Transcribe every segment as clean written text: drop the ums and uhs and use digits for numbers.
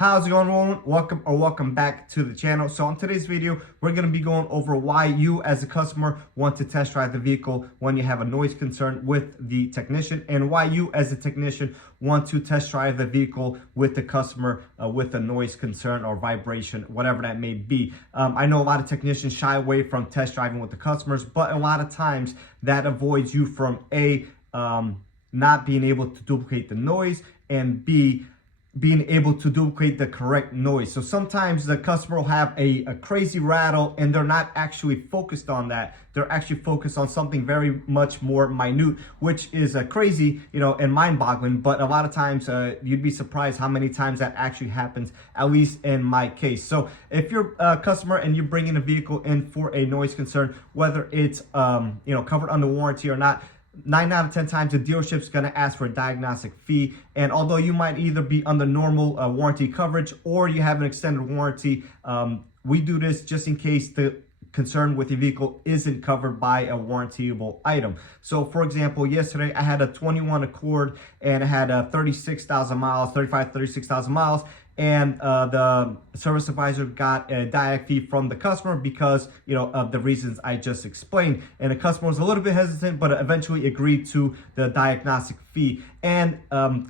How's it going, everyone? Welcome back to the channel. So on today's video, we're going to be going over why you as a customer want to test drive the vehicle when you have a noise concern with the technician, and why you as a technician want to test drive the vehicle with the customer with a noise concern or vibration, whatever that may be. I know a lot of technicians shy away from test driving with the customers, but a lot of times that avoids you from not being able to duplicate the noise, and B, being able to duplicate the correct noise. So sometimes the customer will have a crazy rattle and they're not actually focused on that. They're actually focused on something very much more minute, which is crazy, and mind-boggling. But a lot of times you'd be surprised how many times that actually happens, at least in my case. So if you're a customer and you're bringing a vehicle in for a noise concern, whether it's covered under warranty or not, 9 out of 10 times the dealership's going to ask for a diagnostic fee. And although you might either be under normal warranty coverage or you have an extended warranty, we do this just in case the concern with your vehicle isn't covered by a warrantyable item. So for example, yesterday I had a 21 Accord and it had 36,000 miles, 36,000 miles. And the service advisor got a diag fee from the customer because, of the reasons I just explained. And the customer was a little bit hesitant, but eventually agreed to the diagnostic fee. And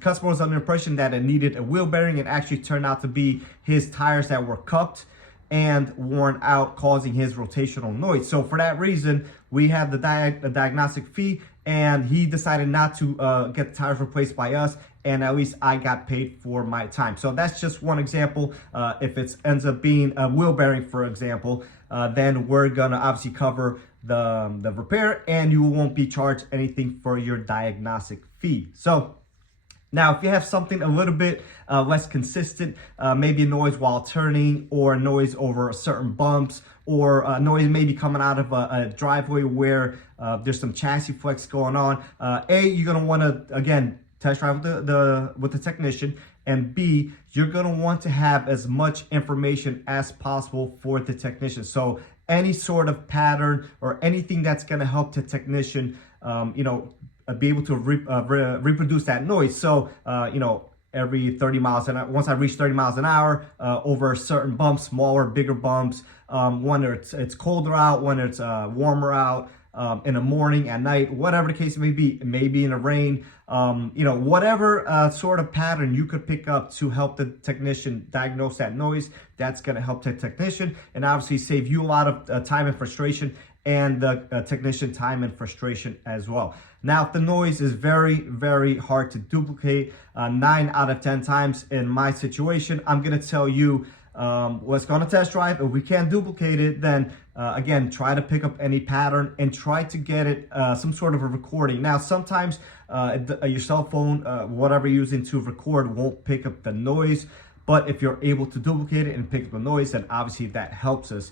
customer was under the impression that it needed a wheel bearing. It actually turned out to be his tires that were cupped and worn out, causing his rotational noise. So for that reason, we had the diagnostic fee, and he decided not to get the tires replaced by us, and at least I got paid for my time. So that's just one example. If it ends up being a wheel bearing, for example, then we're gonna obviously cover the repair, and you won't be charged anything for your diagnostic fee. So now, if you have something a little bit less consistent, maybe a noise while turning, or a noise over certain bumps, or a noise maybe coming out of a driveway where there's some chassis flex going on, you're gonna want to, again, test drive with the technician, and B, you're gonna want to have as much information as possible for the technician. So any sort of pattern or anything that's gonna help the technician, be able to reproduce that noise. So, every 30 miles an hour, once I reach 30 miles an hour, over certain bumps, smaller, bigger bumps, when it's colder out, when it's warmer out, in the morning, at night, whatever the case may be, maybe in the rain, whatever sort of pattern you could pick up to help the technician diagnose that noise, that's going to help the technician and obviously save you a lot of time and frustration, and the technician time and frustration as well. Now, if the noise is very, very hard to duplicate, 9 out of 10 times in my situation, I'm going to tell you, let's go on a test drive. If we can't duplicate it, then again, try to pick up any pattern and try to get it some sort of a recording. Now, sometimes your cell phone, whatever you're using to record, won't pick up the noise. But if you're able to duplicate it and pick up the noise, then obviously that helps us.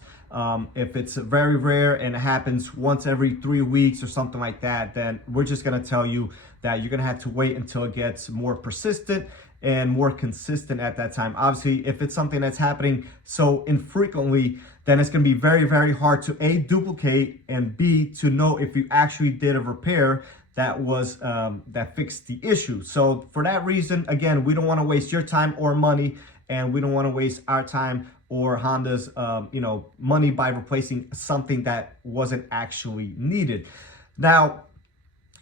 If it's very rare and it happens once every 3 weeks or something like that, then we're just going to tell you that you're going to have to wait until it gets more persistent and more consistent at that time. Obviously, if it's something that's happening so infrequently, then it's going to be very, very hard to A, duplicate, and B, to know if you actually did a repair that was that fixed the issue. So for that reason, again, we don't want to waste your time or money, and we don't want to waste our time or Honda's money by replacing something that wasn't actually needed. Now,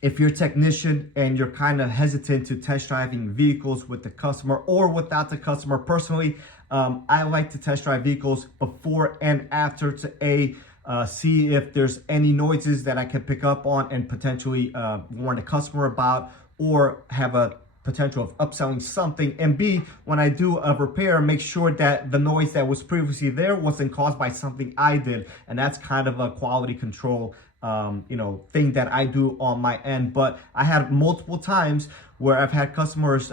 if you're a technician and you're kind of hesitant to test driving vehicles with the customer or without the customer, personally, I like to test drive vehicles before and after to see if there's any noises that I can pick up on and potentially warn the customer about, or have a potential of upselling something, and B, when I do a repair, make sure that the noise that was previously there wasn't caused by something I did. And that's kind of a quality control thing that I do on my end. But I had multiple times where I've had customers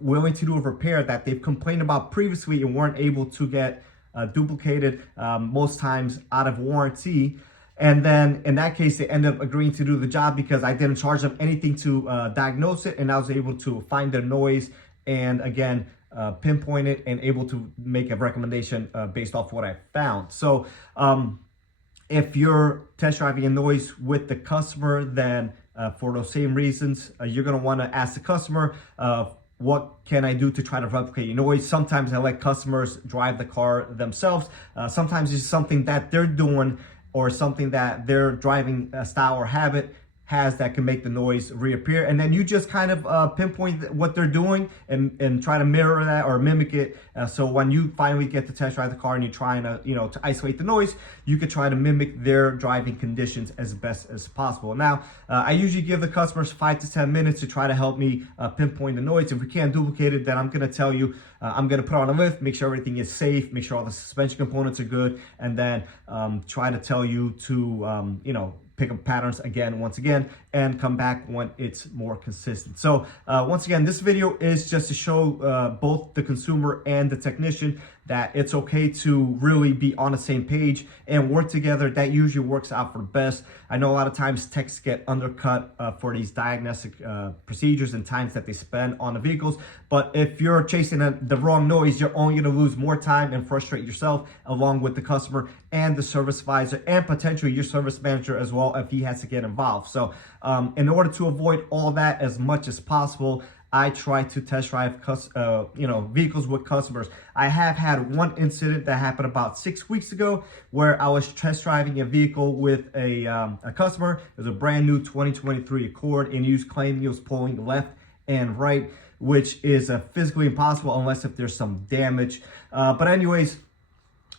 willing to do a repair that they've complained about previously and weren't able to get duplicated, most times out of warranty. And then in that case, they end up agreeing to do the job because I didn't charge them anything to diagnose it, and I was able to find the noise and again pinpoint it and able to make a recommendation based off what I found. So if you're test driving a noise with the customer, then for those same reasons, you're going to want to ask the customer what can I do to try to replicate your noise? Sometimes I let customers drive the car themselves. Sometimes it's something that they're doing or something that their driving style or habit has that can make the noise reappear, and then you just kind of pinpoint what they're doing and try to mirror that or mimic it. So when you finally get to test drive the car and you're trying to, to isolate the noise, you could try to mimic their driving conditions as best as possible. Now, I usually give the customers 5 to 10 minutes to try to help me pinpoint the noise. If we can't duplicate it, then I'm going to tell you, I'm going to put on a lift, make sure everything is safe, make sure all the suspension components are good, and then try to tell you to, pick up patterns once again, and come back when it's more consistent. So once again, this video is just to show both the consumer and the technician that it's okay to really be on the same page and work together. That usually works out for the best. I know a lot of times techs get undercut for these diagnostic procedures and times that they spend on the vehicles, but if you're chasing the wrong noise, you're only going to lose more time and frustrate yourself along with the customer and the service advisor and potentially your service manager as well if he has to get involved. So in order to avoid all that as much as possible, I try to test drive vehicles with customers. I have had one incident that happened about 6 weeks ago where I was test driving a vehicle with a customer. It was a brand new 2023 Accord, and he was claiming he was pulling left and right, which is physically impossible unless if there's some damage. But anyways,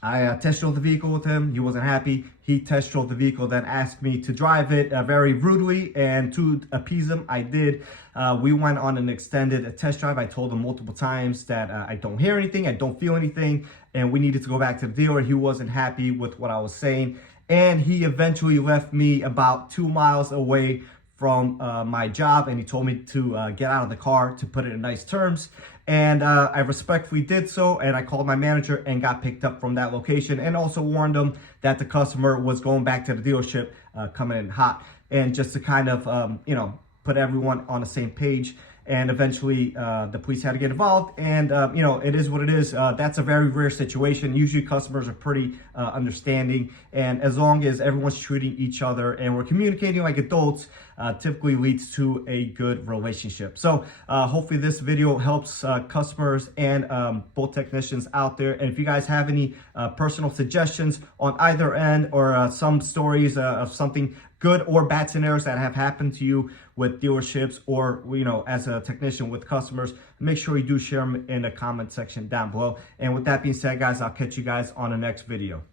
I test drove the vehicle with him. He wasn't happy. He test drove the vehicle, then asked me to drive it very rudely, and to appease him, I did. We went on an extended test drive. I told him multiple times that I don't hear anything, I don't feel anything, and we needed to go back to the dealer. He wasn't happy with what I was saying, and he eventually left me about 2 miles away from my job, and he told me to get out of the car, to put it in nice terms. And I respectfully did so, and I called my manager and got picked up from that location, and also warned him that the customer was going back to the dealership, coming in hot, and just to kind of put everyone on the same page. And eventually the police had to get involved, and it is what it is. That's a very rare situation. Usually customers are pretty understanding, and as long as everyone's treating each other and we're communicating like adults, typically leads to a good relationship. So hopefully this video helps customers and both technicians out there. And if you guys have any personal suggestions on either end, or some stories of something good or bad scenarios that have happened to you with dealerships, or as a technician with customers, make sure you do share them in the comment section down below. And with that being said, guys, I'll catch you guys on the next video.